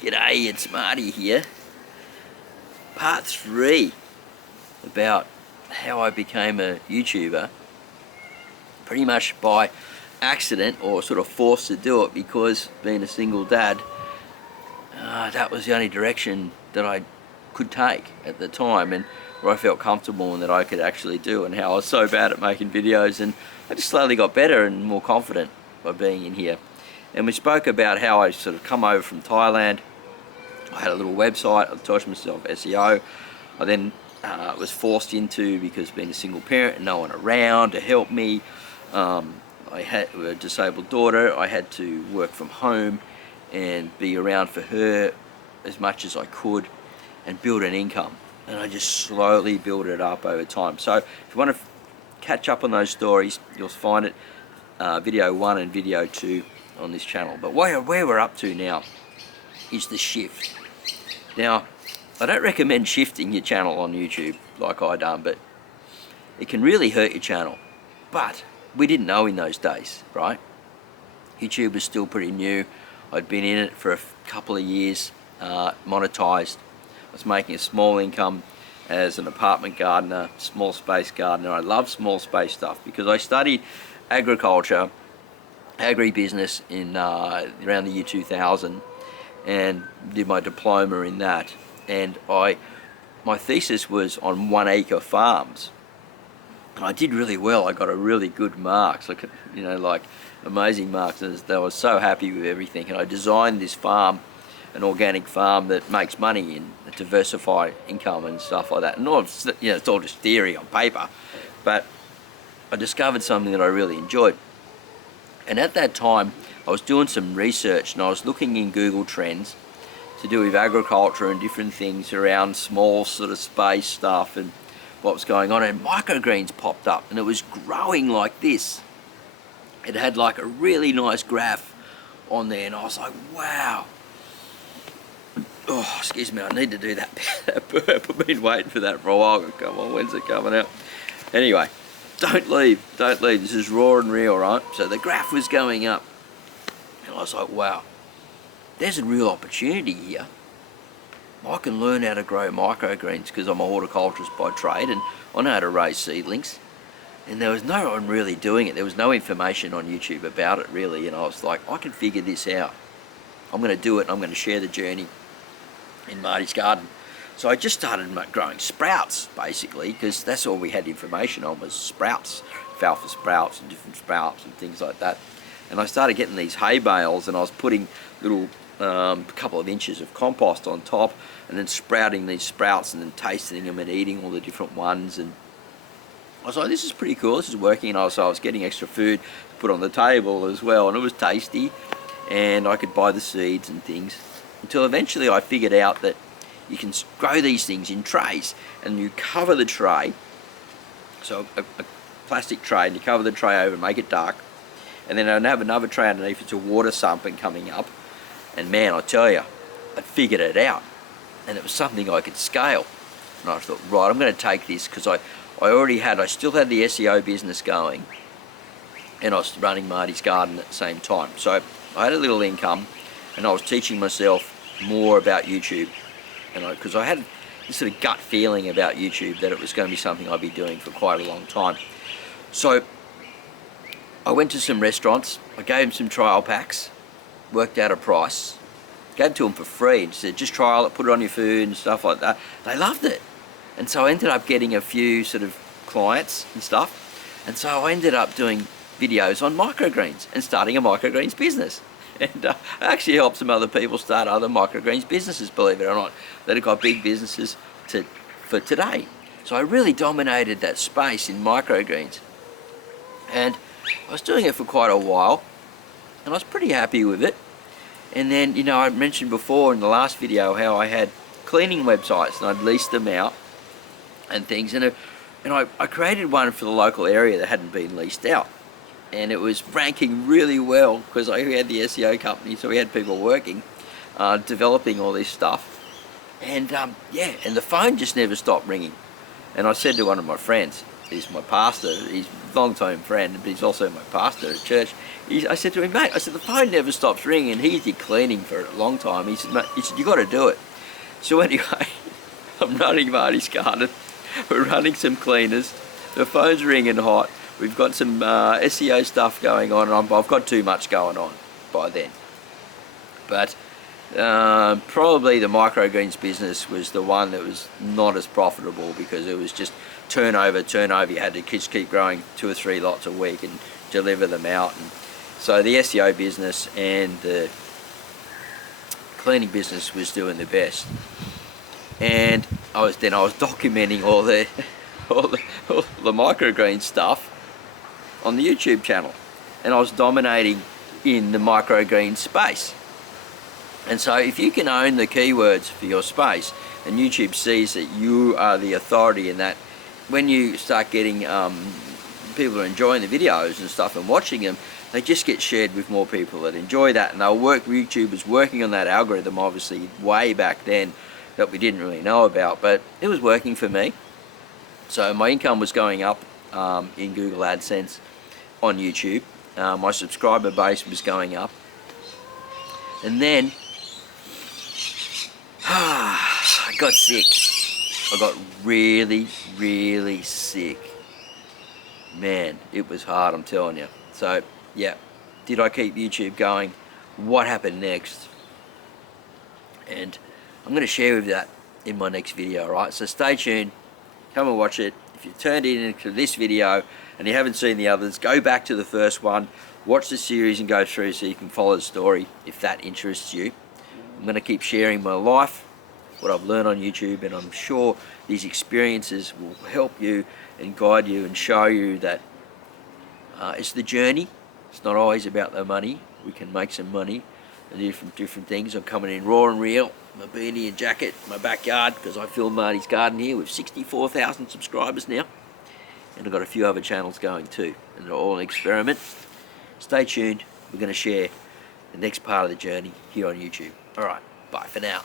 G'day, it's Marty here. Part 3 about how I became a YouTuber, pretty much by accident or sort of forced to do it because being a single dad, that was the only direction that I could take at the time and where I felt comfortable and that I could actually do, and how I was so bad at making videos, and I just slowly got better and more confident by being in here. And we spoke about how I sort of come over from Thailand. I had a little website, I taught myself SEO. I then was forced into, because being a single parent and no one around to help me, I had a disabled daughter, I had to work from home and be around for her as much as I could and build an income. And I just slowly built it up over time. So if you want to catch up on those stories, you'll find it video 1 and video 2 on this channel. But where we're up to now is the shift. Now, I don't recommend shifting your channel on YouTube like I done, but it can really hurt your channel. But we didn't know in those days, right? YouTube was still pretty new. I'd been in it for a couple of years, monetized. I was making a small income as an apartment gardener, small space gardener. I love small space stuff because I studied agriculture, agribusiness in around the year 2000 and did my diploma in that. And my thesis was on 1 acre farms. And I did really well. I got a really good marks, like amazing marks. And I was so happy with everything. And I designed this farm, an organic farm that makes money and diversify income and stuff like that. And all, it's all just theory on paper, but I discovered something that I really enjoyed. And at that time, I was doing some research and I was looking in Google Trends to do with agriculture and different things around small sort of space stuff and what was going on, and microgreens popped up and it was growing like this. It had like a really nice graph on there and I was like, wow. Oh, excuse me, I need to do that burp. I've been waiting for that for a while. Come on, when's it coming out? Anyway, don't leave. This is raw and real, right? So the graph was going up and I was like, wow, there's a real opportunity here. I can learn how to grow microgreens because I'm a horticulturist by trade and I know how to raise seedlings. And there was no one really doing it. There was no information on YouTube about it really, and I was like, I can figure this out. I'm going to do it and I'm going to share the journey in Marty's garden. So I just started growing sprouts basically, because that's all we had information on was sprouts, alfalfa sprouts and different sprouts and things like that. And I started getting these hay bales and I was putting little couple of inches of compost on top and then sprouting these sprouts and then tasting them and eating all the different ones. And I was like, this is pretty cool, this is working. And I was getting extra food to put on the table as well, and it was tasty and I could buy the seeds and things, until eventually I figured out that you can grow these things in trays and you cover the tray, so a plastic tray, and you cover the tray over and make it dark, and then I'd have another tray underneath. It's a water something coming up, and man, I tell you, I figured it out and it was something I could scale. And I thought, right, I'm going to take this, because I still had the SEO business going and I was running Marty's garden at the same time. So I had a little income and I was teaching myself more about YouTube, because I had this sort of gut feeling about YouTube that it was going to be something I'd be doing for quite a long time. So I went to some restaurants, I gave them some trial packs, worked out a price, gave it to them for free and said, just trial it, put it on your food and stuff like that. They loved it. And so I ended up getting a few sort of clients and stuff. And so I ended up doing videos on microgreens and starting a microgreens business. And I actually helped some other people start other microgreens businesses, believe it or not, that have got big businesses for today. So I really dominated that space in microgreens. And I was doing it for quite a while and I was pretty happy with it. And then, I mentioned before in the last video how I had cleaning websites and I'd leased them out and things. And I created one for the local area that hadn't been leased out. And it was ranking really well because I had the SEO company, so we had people working, developing all this stuff. And and the phone just never stopped ringing. And I said to one of my friends, is my pastor. He's a long-time friend, but he's also my pastor at church. I said to him, mate, I said, the phone never stops ringing. He did cleaning for a long time. He said, mate, you got to do it. So anyway, I'm running Marty's garden. We're running some cleaners. The phone's ringing hot. We've got some SEO stuff going on, and I've got too much going on by then. But probably the microgreens business was the one that was not as profitable, because it was just turnover. You had to just keep growing 2 or 3 lots a week and deliver them out. And so the SEO business and the cleaning business was doing the best. And I was documenting all the microgreen stuff on the YouTube channel, and I was dominating in the microgreen space. And so if you can own the keywords for your space, and YouTube sees that you are the authority in that, when you start getting people are enjoying the videos and stuff and watching them, they just get shared with more people that enjoy that, and they'll work. YouTube was working on that algorithm obviously way back then that we didn't really know about, but it was working for me. So my income was going up in Google AdSense on YouTube. My subscriber base was going up, and then I got sick. I got really, really sick. Man, it was hard, I'm telling you. So yeah, did I keep YouTube going? What happened next? And I'm going to share with that in my next video, right? So stay tuned, come and watch it. If you've turned into this video and you haven't seen the others, go back to the first one, watch the series and go through so you can follow the story if that interests you. I'm going to keep sharing my life, what I've learned on YouTube, and I'm sure these experiences will help you and guide you and show you that it's the journey. It's not always about the money. We can make some money and different things. I'm coming in raw and real, my beanie and jacket, my backyard, because I filmed Marty's garden here with 64,000 subscribers now, and I've got a few other channels going too, and they're all an experiment. Stay tuned. We're going to share the next part of the journey here on YouTube. Alright, bye for now.